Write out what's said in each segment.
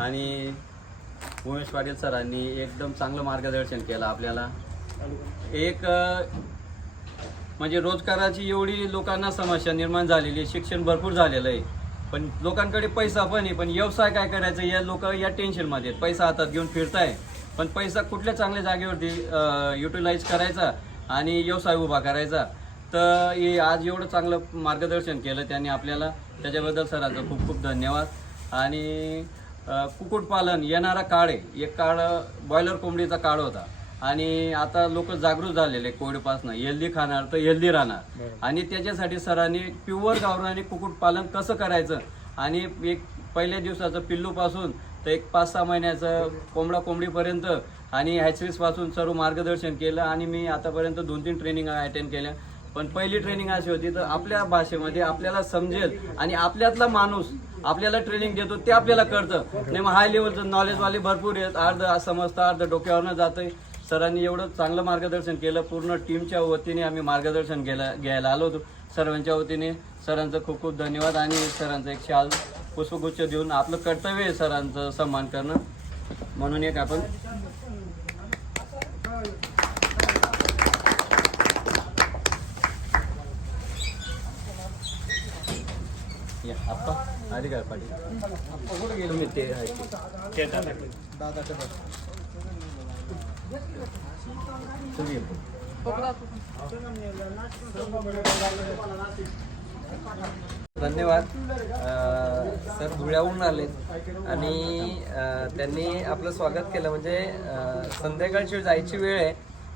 आणि उमेश पाटील सरांनी एकदम चांगलं मार्गदर्शन केलं आपल्याला. एक म्हणजे रोजगाराची एवढी लोकांना समस्या निर्माण झालेली आहे शिक्षण भरपूर झालेलं आहे. पण लोकांकडे पैसा पण आहे पण व्यवसाय काय करायचा? या लोक या टेन्शनमध्ये आहेत. पैसा हातात घेऊन फिरताय. पण पैसा कुठल्या चांगल्या जागेवरती युटिलाइज करायचा आणि व्यवसाय उभा करायचा? तर हे आज एवढं चांगलं मार्गदर्शन केलं त्यांनी आपल्याला. त्याच्याबद्दल सरांचं खूप खूप धन्यवाद. आणि कुक्कुटपालन येणारा काळ आहे एक काळ बॉयलर कोंबडीचा काळ होता. आणि आता लोक जागृत झालेले कोविडपासनं हेल्दी खाणार तर हेल्दी राहणार. आणि त्याच्यासाठी सरांनी प्युअर गावरानी कुक्कुटपालन कसं करायचं? आणि एक पहिल्या दिवसाचं पिल्लूपासून तर एक पाच सहा महिन्याचं कोंबडा कोंबडीपर्यंत आणि हॅचरीजपासून सर्व मार्गदर्शन केलं. आणि मी आतापर्यंत दोन तीन ट्रेनिंग अटेंड केल्या. पण पहिली ट्रेनिंग अशी होती तर आपल्या भाषेमध्ये आपल्याला समजेल आणि आपल्यातला माणूस आपल्याला ट्रेनिंग देतो ते आपल्याला कळतं. नाही मग हाय लेवलचं नॉलेजवाले भरपूर आहेत. अर्ध समजतं अर्ध डोक्यावरनं जातं सरांनी एवढं चांगलं मार्गदर्शन केलं. पूर्ण टीमच्या वतीने आम्ही मार्गदर्शन घ्यायला घ्यायला आलो होतो. सर्वांच्या वतीने सरांचं खूप खूप धन्यवाद आणि सरांचं एक शाल पुष्पगुच्छ देऊन आपलं कर्तव्य आहे सरांचं सन्मान करणं. म्हणून एक आपण या, आप्पा आधी काय पाटील. तुम्ही ते आहे तुम्ही धन्यवाद. सर धुळ्याहून आले आणि त्यांनी आपलं स्वागत केलं. म्हणजे संध्याकाळची जायची वेळ आहे.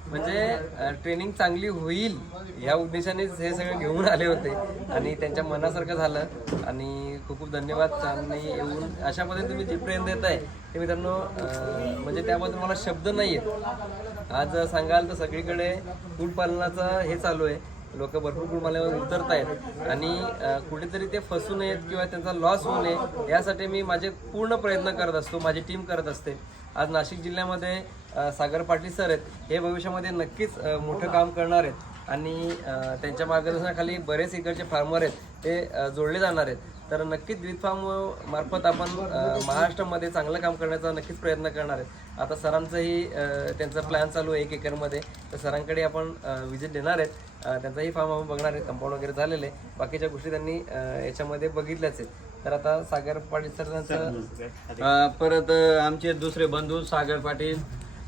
म्हणजे ट्रेनिंग चांगली होईल या उद्देशानेच हे सगळं घेऊन आले होते. आणि त्यांच्या मनासारखं झालं. आणि खूप खूप धन्यवाद त्यांनी येऊन. अशा पद्धतीने तुम्ही जे प्रेम देत आहे ते मित्रांनो म्हणजे त्याबद्दल मला शब्द नाही आहेत आज सांगाल तर सगळीकडे कुलपालनाचं हे चालू आहे. लोक भरपूर कुटुंबाला उतरत आहेत आणि कुठेतरी ते फसू नयेत किंवा त्यांचा लॉस होऊ नये यासाठी मी माझे पूर्ण प्रयत्न करत असतो माझी टीम करत असते. आज नाशिक जिल्ह्यामध्ये सागर पाटील सर आहेत. हे भविष्यामध्ये नक्कीच मोठं काम करणार आहेत. आणि त्यांच्या मार्गदर्शनाखाली बरेच इकडचे फार्मर आहेत. ते जोडले जाणार आहेत. तर नक्कीच द्वित फार्म मार्फत आपण महाराष्ट्रामध्ये चांगलं काम करण्याचा नक्कीच प्रयत्न करणार आहेत. आता सरांचंही त्यांचा प्लॅन चालू आहे एक एकरमध्ये. तर सरांकडे आपण व्हिजिट देणार आहेत. त्यांचाही फार्म आपण बघणार आहे कंपाऊंड वगैरे झालेलं आहे बाकीच्या गोष्टी त्यांनी याच्यामध्ये बघितल्याच आहेत. तर आता सागर पाटील सर परत आमचे दुसरे बंधू सागर पाटील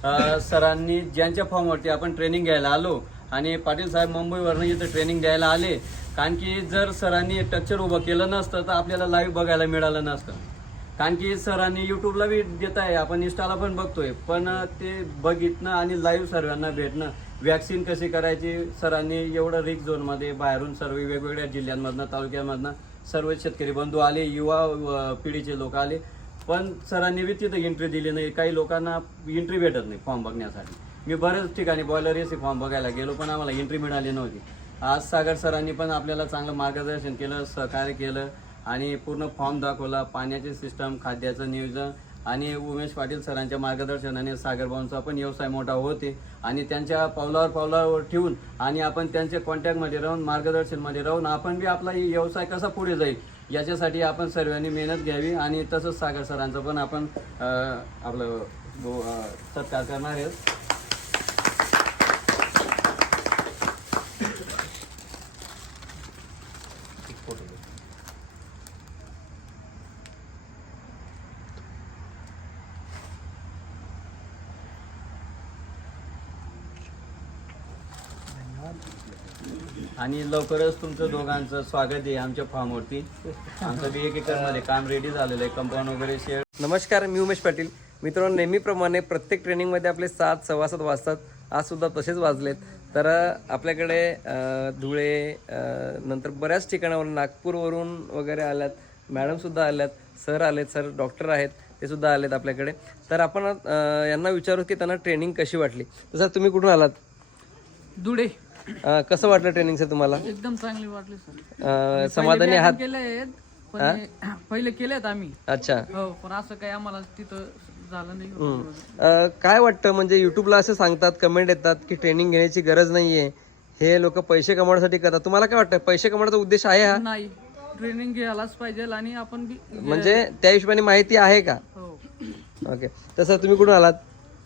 सरांनी ज्यांच्या फॉर्मवरती आपण ट्रेनिंग घ्यायला आलो आणि पाटील साहेब मुंबईवरनं इथं ट्रेनिंग द्यायला आले कारण की जर सरांनी स्ट्रक्चर उभं केलं नसतं तर आपल्याला लाईव्ह बघायला मिळालं नसतं. कारण की सरांनी यूट्यूबला बी देत आहे आपण इंस्टाला पण बघतोय पण ते बघितणं आणि लाईव्ह सर्वांना भेटणं वॅक्सिन कशी करायची सरांनी एवढं रिक्स झोनमध्ये बाहेरून सर्व वेगवेगळ्या जिल्ह्यांमधनं तालुक्यांमधनं सर्व शेतकरी बंधू आले युवा पिढीचे लोक आले पण सरांनी बी तिथं एंट्री दिली नाही. काही लोकांना एंट्री भेटत नाही फॉर्म बघण्यासाठी. मी बऱ्याच ठिकाणी बॉयलर एसी फॉर्म बघायला गेलो पण आम्हाला एंट्री मिळाली नव्हती. आज सागर सरांनी पण आपल्याला चांगलं मार्गदर्शन केलं सहकार्य केलं आणि पूर्ण फॉर्म दाखवला. पाण्याचे सिस्टम खाद्याचं नियोजन आणि उमेश पाटील सरांच्या मार्गदर्शनाने सागरबाऊंचा पण व्यवसाय मोठा होते आणि त्यांच्या पावलावर पावलावर ठेवून आणि आपण त्यांच्या कॉन्टॅक्टमध्ये राहून मार्गदर्शनमध्ये राहून आपण बी आपला व्यवसाय कसा पुढे जाईल याच्यासाठी आपण सर्वांनी मेहनत घ्यावी आणि तसंच सागर सरांचं पण आपण आपलं सत्कार करणार आहेत. आणि लवकरच तुमचं दोघांचं स्वागत आहे आमच्या फार्मवरती. आमचं बी एक एकरमध्ये काम रेडी झालेलं आहे कंपाऊंड वगैरे शेअर नमस्कार मी उमेश पाटील. मित्रांनो नेहमीप्रमाणे प्रत्येक ट्रेनिंगमध्ये आपले सात सव्वा सात वाजतात. आज सुद्धा तसेच वाजलेत. तर आपल्याकडे धुळे नंतर बऱ्याच ठिकाणावरून नागपूरवरून वगैरे आल्यात. मॅडमसुद्धा आल्यात. सर आलेत. सर डॉक्टर आहेत. ते सुद्धा आलेत आपल्याकडे. तर आपण यांना विचारू की त्यांना ट्रेनिंग कशी वाटली? तर सर तुम्ही कुठून आलात? दुडे अ, कसं वाटलं ट्रेनिंग सर तुम्हाला? एकदम चांगली वाटली सर अ, समाधानी आहात? केले आहेत पण हे- पहिले केलेत आम्ही. अच्छा. हो पण असं काही आम्हाला तिथं झालं नाही. अ, काय वाटतं म्हणजे युट्यूबला असं सांगतात कमेंट येतात की ट्रेनिंग घेण्याची गरज नाहीये. हे लोक पैसे कमवण्यासाठी करतात. तुम्हाला काय वाटतं पैसे कमवण्याचा उद्देश आहे हा? नाही. ट्रेनिंग घ्यायलाच पाहिजे आणि आपण बी म्हणजे त्या हिशोबाने माहिती आहे का? हो. ओके तसं तुम्ही कुठून आलात?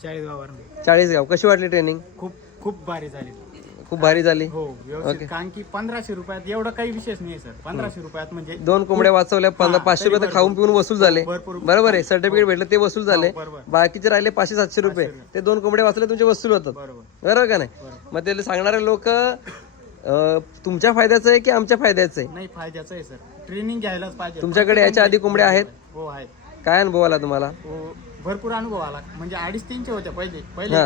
चाळीस गावावर चाळीसगाव. कशी वाटली ट्रेनिंग खूप खूप भारी झाली. खूप भारी झाली. हो व्यवस्थित. कारण की पंधराशे रुपयात एवढं काही विशेष नाही सर. पंधराशे रुपयात म्हणजे दोन कोंबड्या वाचवल्या पंधरा हा, पाचशे रुपये तर खाऊन पिऊन वसूल झाले. भरपूर- बरोबर आहे सर्टिफिकेट भेटलं ते वसूल झाले. बाकीचे राहिले पाचशे सातशे रुपये. ते दोन कोंबड्या वाचले तुमचे वसूल होतात. बरोबर. का नाही? मग ते सांगणारे लोक तुमच्या फायद्याचं आहे की आमच्या फायद्याचं आहे? नाही फायद्याचं आहे सर. ट्रेनिंग घ्यायलाच पाहिजे. तुमच्याकडे याच्या आधी कोंबड्या आहेत? हो आहेत. काय अनुभव आला तुम्हाला? हो भरपूर अनुभव आला. म्हणजे अडीच तीनशे होत्या पहिले. पहिले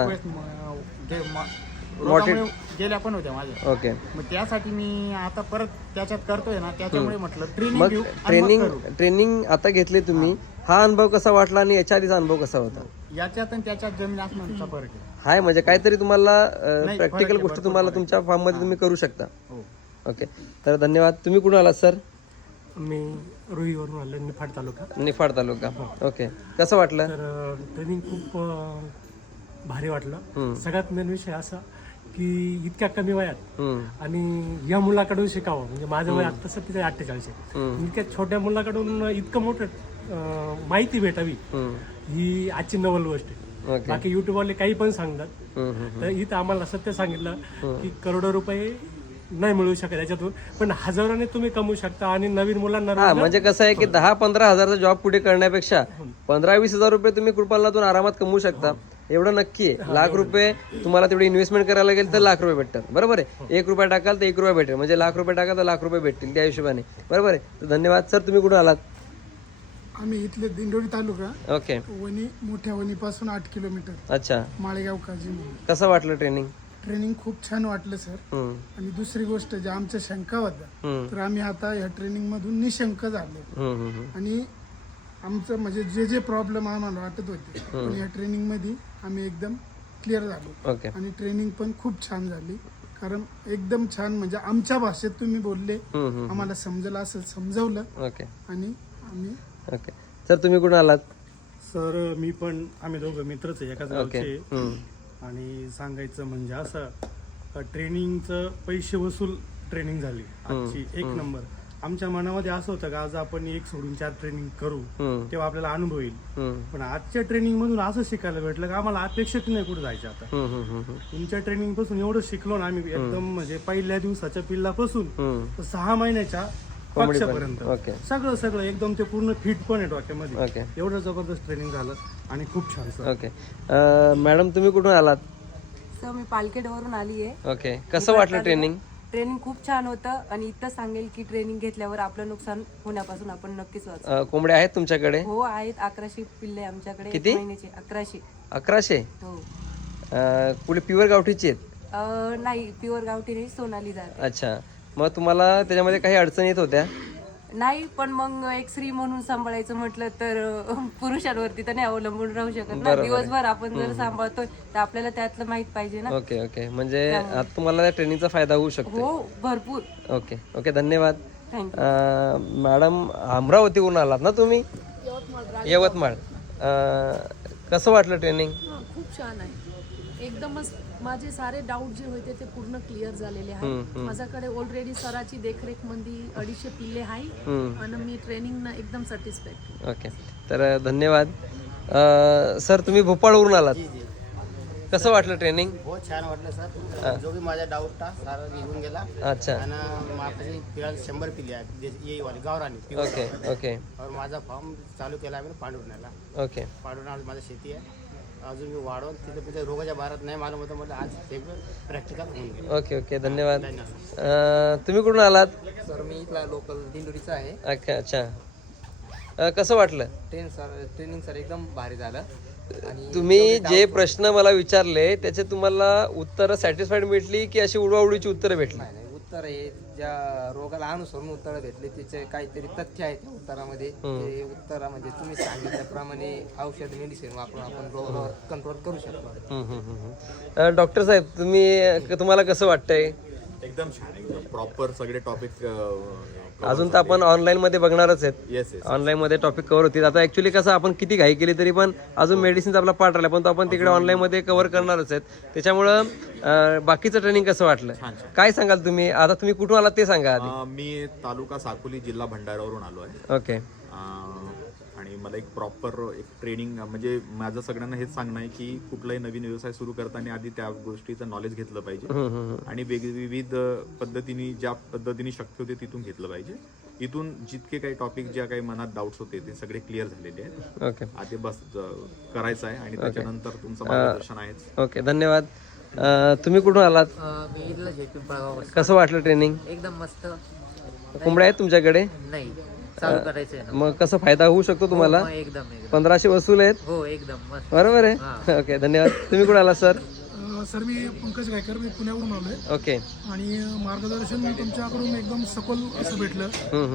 हा. गेल्या पण होत्या माझ्या. ओके. मग त्यासाठी मी आता परत त्याच्यात करतोय ना त्याच्यामुळे म्हटलं ट्रेनिंग मग घेऊ आणि मग ट्रेनिंग करू. ट्रेनिंग आता घेतली तुम्ही. हा. अनुभव कसा वाटला आणि याच्या आधीचा अनुभव कसा होता? याच्यात आणि त्याच्यात जमीन आसमानचा फरक आहे. हाय म्हणजे काहीतरी तुम्हाला नाही, प्रॅक्टिकल आहे, गोष्टी भरपूर तुम्हाला फरक तुमच्या फार्ममध्ये तुम्ही करू शकता. हो. ओके. तर धन्यवाद. तुम्ही कुठून आलात सर? मी रुईवरून आलो निफाड तालुका. निफाड तालुका. ओके. कसं वाटलं? तर ट्रेनिंग खूप अं, भारी वाटलं. हम्म. सगळ्यात मेन विषय असा की इतक्या कमी वयात आणि या मुलाकडून शिकावं. म्हणजे माझं वय आता सध्या ते अठ्ठेचाळीस आहे. इतक्या छोट्या मुलाकडून इतकं मोठं माहिती भेटावी ही आजची नवल गोष्ट आहे. बाकी युट्यूबवाले काही पण सांगतात. तर इथं आम्हाला सत्य सांगितलं की करोडो रुपये नाही मिळू शकत याच्यातून. पण हजाराने तुम्ही कमवू शकता आणि नवीन मुलांना हा म्हणजे कसं आहे की दहा पंधरा हजारचा जॉब पुढे करण्यापेक्षा पंधरा वीस हजार रुपये तुम्ही कृपालनातून आरामात कमवू शकता. एवढं नक्की आहे. लाख रुपये तुम्हाला तेवढी इन्व्हेस्टमेंट करायला गेलं तर लाख रुपये भेटतात. बरोबर आहे? एक रुपया टाकाल तर एक रुपया भेटेल. म्हणजे लाख रुपये टाकाल तर लाख रुपये भेटतील त्या हिशोबाने. बरोबर आहे? तर धन्यवाद. सर तुम्ही कुठून आलात? आम्ही इथले दिंडोरी तालुका. ओके. वणी मोठ्या वणीपासून आठ किलोमीटर. अच्छा. माळेगाव काजी म्हणून. कसं वाटलं ट्रेनिंग ट्रेनिंग खूप छान वाटलं सर हम्म. आणि दुसरी गोष्ट ज्या आमच्या शंका होत्या हम्म. तर आम्ही आता या ट्रेनिंग मधून निशंक झालो. हम्म हम्म. आणि आमचं म्हणजे जे जे प्रॉब्लेम आम्हाला वाटत होते पण या ट्रेनिंगमध्ये आम्ही एकदम क्लिअर झालो. ओके आणि ट्रेनिंग पण खूप छान झाली. कारण एकदम छान म्हणजे आमच्या भाषेत तुम्ही बोलले आम्हाला समजलं असं समजवलं. ओके आणि आम्ही ओके सर तुम्ही कुठून आलात? सर मी पण आम्ही दोघं मित्रच आहे एकाच ओके गावचे. हम्म. आणि सांगायचं म्हणजे असं ट्रेनिंगचं पैसे वसूल ट्रेनिंग झाली. आजची एक नंबर आमच्या मनामध्ये असं होतं का आज आपण एक सोडून चार ट्रेनिंग करू तेव्हा आपल्याला अनुभव येईल. पण आजच्या ट्रेनिंग मधून असं शिकायला भेटलं का आम्हाला अपेक्षित नाही कुठे जायचं आता. तुमच्या ट्रेनिंगपासून एवढं शिकलो ना आम्ही एकदम म्हणजे पहिल्या दिवसाच्या पिल्लापासून सहा महिन्याच्या पक्षापर्यंत ओके. सगळं सगळं एकदम ते पूर्ण फिट पण आहे डोक्यामध्ये. ओके. एवढं जबरदस्त ट्रेनिंग झालं आणि खूप छान सर ओके. मॅडम तुम्ही कुठून आलात? सर मी पालखेडवरून आली आहे ओके कसं वाटलं ट्रेनिंग ट्रेनिंग खूप छान होतं आणि इथं सांगेल की ट्रेनिंग घेतल्यावर आपलं नुकसान होण्यापासून आपण नक्कीच वाचू. अं, कोंबड्या आहेत तुमच्याकडे? हो आहेत. अकराशे पिल्ले आमच्याकडे. एक किती? महिन्याचे. अकराशे. अकराशे? हो. अं, कुठे प्युअर गावठीची आहेत? अं, नाही प्युअर गावठी नाही सोनाली जाते. अच्छा. मग तुम्हाला त्याच्यामध्ये काही अडचणी येत होत्या? नाही पण मग एक स्त्री म्हणून सांभाळायचं म्हटलं तर अं, पुरुषांवरती तर नाही अवलंबून राहू शकत ना. दिवसभर आपण जर सांभाळतोय तर आपल्याला त्यातलं माहीत पाहिजे ना. Okay okay. म्हणजे आता तुम्हाला त्या ट्रेनिंगचा फायदा होऊ शकतो हो भरपूर. ओके ओके धन्यवाद. थँक्यू अं, मॅडम अमरावतीहून आलात ना तुम्ही? यवतमाळ. अं, कसं वाटलं ट्रेनिंग? हा खूप छान आहे. एकदमच माझे सारे डाऊट जे होते ते पूर्ण क्लिअर झालेले आहे माझ्याकडे ऑलरेडी सराची देखरेखमध्ये अडीचशे पिल्ले आहे आणि मी ट्रेनिंग ना एकदम सॅटिस्फॅक्ट ओके तर धन्यवाद. सर तुम्ही भोपाळवरून आलात. कसं वाटलं ट्रेनिंग बहुत छान वाटलं सर. जो भी माझा डाऊट था सारा निघून गेला. अच्छा. आणि माझी फिलहाल शंभर पिल्ले आहेत जे- ये वाली गावरानी ओके. ओके और माझा फॉर्म चालू केला आम्ही पांडुरण्याला ओके पांडुरण्याला माझी शेती आहे. अजून मी वाढवून तिथे म्हणजे रोगाच्या बारात नाही मालूम होतं म्हटलं आज ते प्रॅक्टिकल होऊन गेलं. Okay okay. धन्यवाद. धन्यवाद. अं, तुम्ही कुठून आलात? सर मी इथला लोकल दिंडोरीचा आहे. अच्छा अच्छा. अं, कसं वाटलं? ट्रेन सर ट्रेनिंग सर एकदम भारी झालं. आणि तुम्ही जे प्रश्न मला विचारले त्याचे तुम्हाला उत्तरं सॅटिस्फाईड भेटली की अशी उडवाउडीची उत्तरं भेटली? नाही नाही. उत्तर हे ज्या रोगाला अनुसरून उत्तर भेटले त्याचे काहीतरी तथ्य आहे त्या उत्तरामध्ये. ते उत्तर म्हणजे तुम्ही सांगितल्याप्रमाणे औषध मेडिसिन वापरून आपण रोगावर कंट्रोल करू शकतो. डॉक्टर साहेब तुम्ही तुम्हाला कसं वाटतंय? एकदम छान एकदम प्रॉपर सगळे टॉपिक अजून तर आपण ऑनलाईन मध्ये बघणारच आहेत. ऑनलाईन मध्ये टॉपिक कव्हर होतील. आता ऍक्च्युली कसं आपण किती घाई केली तरी पण अजून मेडिसिन आपला पाठ राहिला पण तो आपण तिकडे ऑनलाईन मध्ये कव्हर करणारच आहेत. त्याच्यामुळं बाकीचं ट्रेनिंग कसं वाटलं? काय सांगाल तुम्ही? आता तुम्ही कुठून आलात ते सांगा मी तालुका साकोली जिल्हा भंडारावरून आलो आहे. ओके मला एक प्रॉपर एक ट्रेनिंग म्हणजे माझं सगळ्यांना हेच सांगणं आहे की कुठलाही नवीन व्यवसाय सुरू करताना आधी त्या गोष्टीचं नॉलेज घेतलं पाहिजे. आणि वेग विविध पद्धतीने ज्या पद्धतीने शक्य होते तिथून घेतलं पाहिजे. इथून जितके काही टॉपिक ज्या काही मनात डाऊट्स होते ते सगळे क्लिअर झालेले आहेत. ओके आधी बस करायचं आहे आणि त्याच्यानंतर तुमचं मार्गदर्शन आहेच ओके धन्यवाद. तुम्ही कुठून आलात? कसं वाटलं ट्रेनिंग एकदम मस्त. कोंबड्या आहेत तुमच्याकडे? नाही. चालू करायचं आहे मग कसं फायदा होऊ शकतो तुम्हाला? ना एकदम एकदम. पंधराशे वसूल आहेत? हो एकदम मस्त. बरोबर आहे? ओके धन्यवाद. तुम्ही कुठं आला सर? अं, सर मी पंकज गायकर मी पुण्यावरून आलोय. ओके. आणि अं, मार्गदर्शन तुमच्याकडून एकदम सखोल असं भेटलं.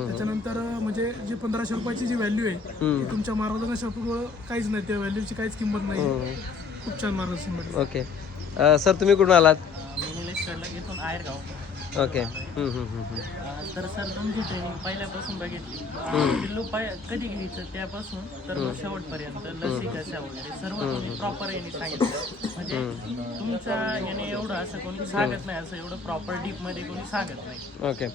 त्याच्यानंतर अं, म्हणजे जी पंधराशे रुपयाची जी व्हॅल्यू आहे ती तुमच्या मार्गदर्शनामुळे काहीच नाही. त्या व्हॅल्यूची काहीच किंमत नाही. खूप छान मार्गदर्शन भेटलं. ओके. सर तुम्ही कुठून आलात? ओके. हम्म, हम्म, हम्म, हम्म. तर सर तुमची ट्रेनिंग पहिल्यापासून बघितली. पिल्लू पाय कधी घ्यायचं त्यापासून तर मग शेवटपर्यंत लसी कशा वगैरे सर्व तुम्ही प्रॉपर याने सांगितलं. म्हणजे तुमच्या याने एवढं असं कोणी सांगत नाही असं एवढं प्रॉपर डीपमध्ये कोणी सांगत नाही. ओके.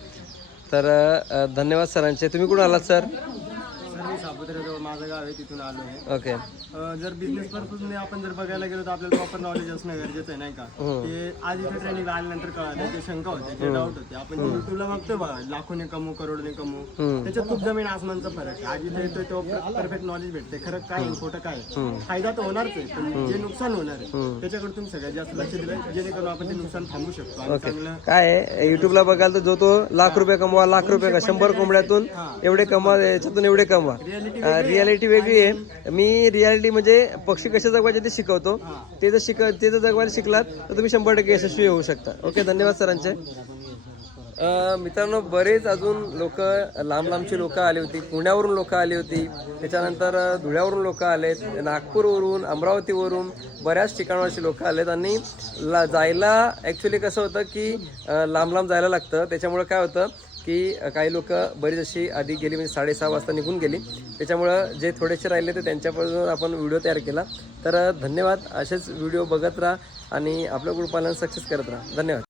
तर अं, धन्यवाद सरांचे. तुम्ही कुठून आलात सर? सर मी सापुत्र्याजवळ माझं गाव आहे तिथून आलो आहे. ओके अ, जर बिझनेस पर्पजने आपण जर बघायला गेलो तर आपल्याला प्रॉपर नॉलेज असणं गरजेचं आहे नाही का? ते आज इथे ट्रेनिंग आल्यानंतर कळालं ते शंका होते ते डाऊट होते. आपण युट्यूबला बघतोय बघा लाखोने कमवू करोडने कमवू त्याच्यात खूप जमीन आसमानचा फरक आहे. आज इथे येतोय तो परफेक्ट नॉलेज भेटते खरं काय आहे, खोटं काय आहे. फायदा तर होणारच आहे पण जे नुकसान होणार आहे त्याच्याकडे तुम्ही सगळ्यात जास्त लक्ष दिलं जेणेकरून आपण ते नुकसान थांबू शकतो. आणि चांगलं काय आहे? युट्यूबला बघाल तर जो तो लाख रुपये कमवा लाख रुपये का शंभर कोंबड्यातून एवढे कमवा याच्यातून एवढे कमवा. रियालिटी वेगळी आहे. मी रियालिटी म्हणजे पक्षी कसे जगवायचे ते शिकवतो. ते जर शिक ते जर जगवायला शिकलात तर तुम्ही शंभर टक्के यशस्वी होऊ शकता. ओके धन्यवाद सरांचे. मित्रांनो बरेच अजून लोक लांब लांबची लोक आली होती. पुण्यावरून लोक आली होती. त्याच्यानंतर धुळ्यावरून लोक आलेत. नागपूरवरून अमरावतीवरून बऱ्याच ठिकाणावरची लोक आलेत. आणि ला जायला ॲक्च्युली कसं होतं की लांब लांब जायला लागतं. त्याच्यामुळं काय होतं की काही लोक बरीच अशी आधी गेली म्हणजे साडेसहा वाजता निघून गेली. त्याच्यामुळं जे थोडेसे राहिले ते त्यांच्यापासून आपण व्हिडिओ तयार केला. तर धन्यवाद. असेच व्हिडिओ बघत राहा आणि आपलं ग्रुपाला सक्सेस करत राहा. धन्यवाद.